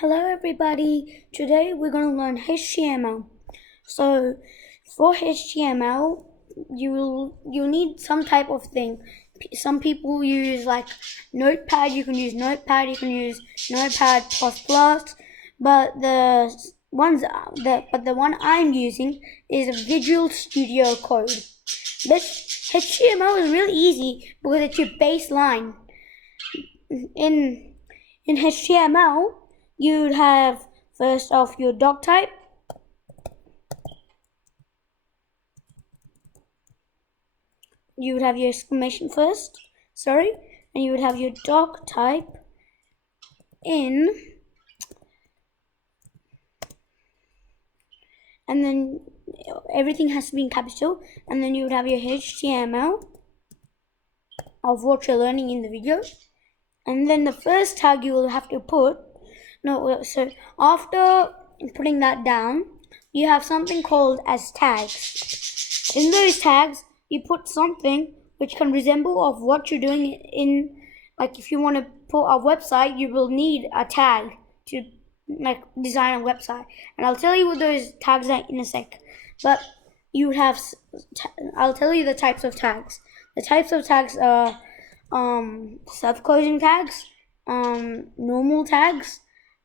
Hello everybody, today we're going to learn HTML. So for HTML, you need some type of thing. Some people use like Notepad, you can use Notepad, you can use Notepad++, but the one I'm using is Visual Studio Code. This HTML is really easy because it's your baseline. In HTML, you'd have first off your doc type, you would have your exclamation first, and you would have your doc type in, and then everything has to be in capital, and then you would have your HTML of what you're learning in the video, and then the first tag you will have to put, so after putting that down, you have something called as tags. In those tags, you put something which can resemble of what you're doing in, like if you want to put a website, you will need a tag to like design a website, and I'll tell you what those tags are in a sec. But you have, I'll tell you the types of tags. The types of tags are self-closing tags, normal tags,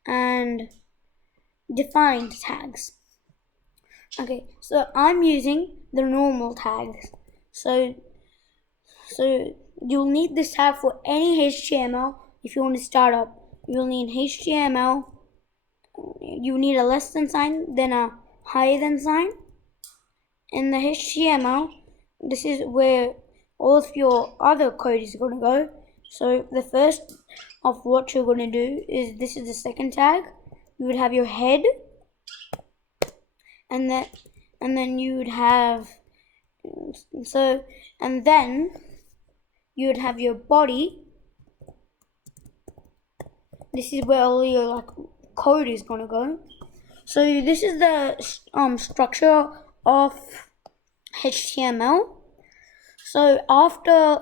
and defined tags. Okay, so I'm using the normal tags. So you'll need this tag for any HTML if you want to start up. You'll need HTML, you need a less than sign, then a higher than sign. In the HTML, this is where all of your other code is going to go. So the first of what you're going to do is, this is the second tag. You would have your head, and then you would have, and then you would have your body. This is where all your code is gonna go. So this is the structure of HTML. So after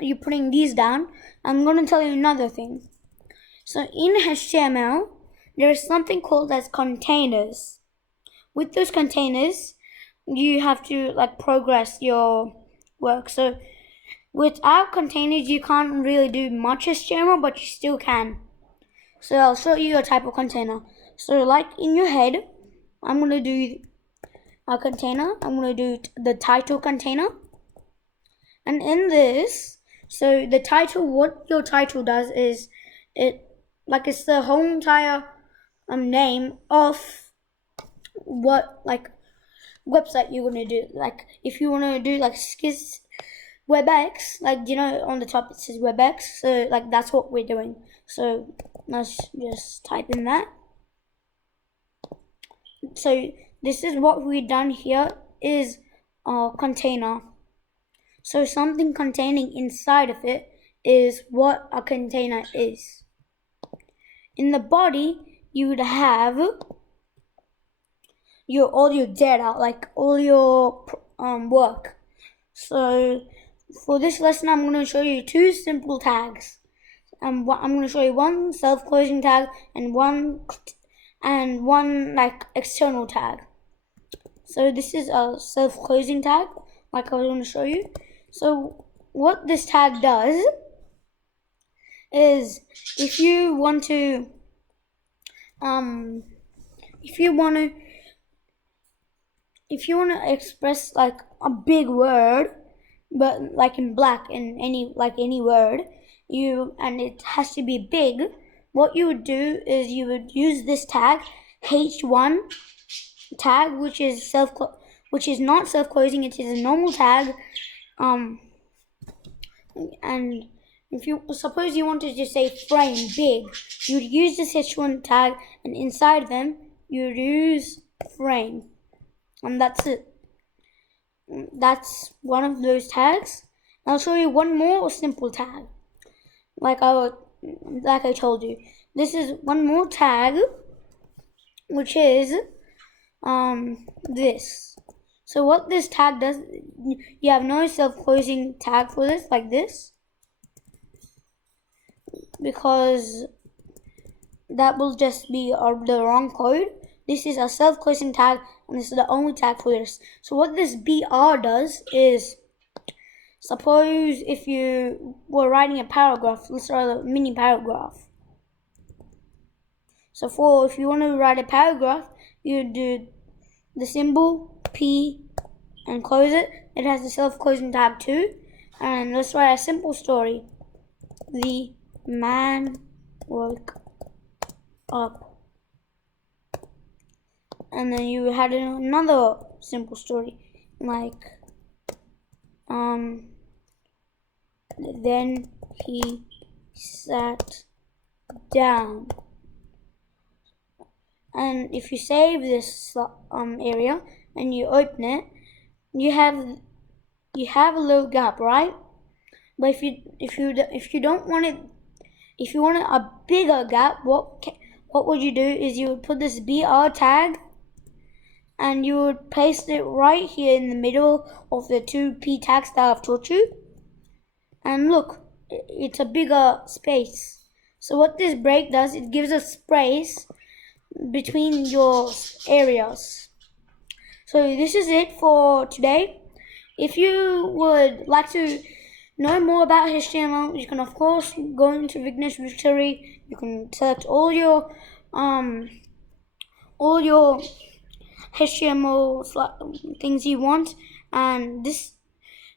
you putting these down, I'm gonna tell you another thing. So in HTML, there is something called as containers. With those containers, you have to progress your work. So without containers, you can't really do much HTML, but you still can. So I'll show you a type of container. So like in your head, I'm going to do a container. I'm going to do the title container. And in this, so the title, what your title does is, it's the whole entire name of what website you're going to do. Like if you want to do Skizz WebEx, on the top it says WebEx, so that's what we're doing. So let's just type in that. So this is what we've done here, is a container. So something containing inside of it is what a container is. In the body, you would have all your data, all your work. So for this lesson, I'm going to show you two simple tags. I'm going to show you one self-closing tag and one external tag. So this is a self-closing tag, like I was going to show you. So what this tag does is, if you want to express a big word, but in black, in any word, and it has to be big, what you would do is you would use this tag, h1 tag, which is not self-closing, it is a normal tag. And if you suppose you wanted to say frame big, you would use this h1 tag, and inside them you would use frame, and that's it. That's one of those tags. I'll show you one more simple tag. Like I told you, this is one more tag, which is this. So what this tag does, you have no self-closing tag for this, like this, because that will just be the wrong code. This is a self-closing tag, and this is the only tag for this. So what this BR does is, suppose if you were writing a paragraph, let's write a mini paragraph. So if you want to write a paragraph, you do the symbol P and close it. It has the self-closing tag too. And let's write a simple story. The man woke up. And then you had another simple story, like then he sat down. And if you save this area and you open it, you have a little gap, right? But if you don't want it, if you want a bigger gap, what would you do is you would put this BR tag and you would paste it right here in the middle of the two P tags that I've taught you. And look, it's a bigger space. So what this break does, it gives a space between your areas. So this is it for today. If you would like to know more about HTML, you can of course go into Vignesh Victory. You can select all your HTML things you want, and this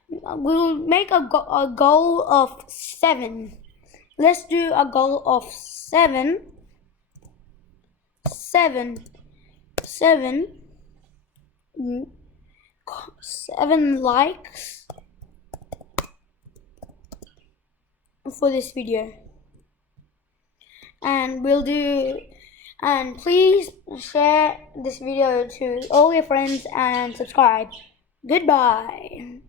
we'll make a goal of 7. Let's do a goal of 7 likes for this video, and please share this video to all your friends and subscribe. Goodbye.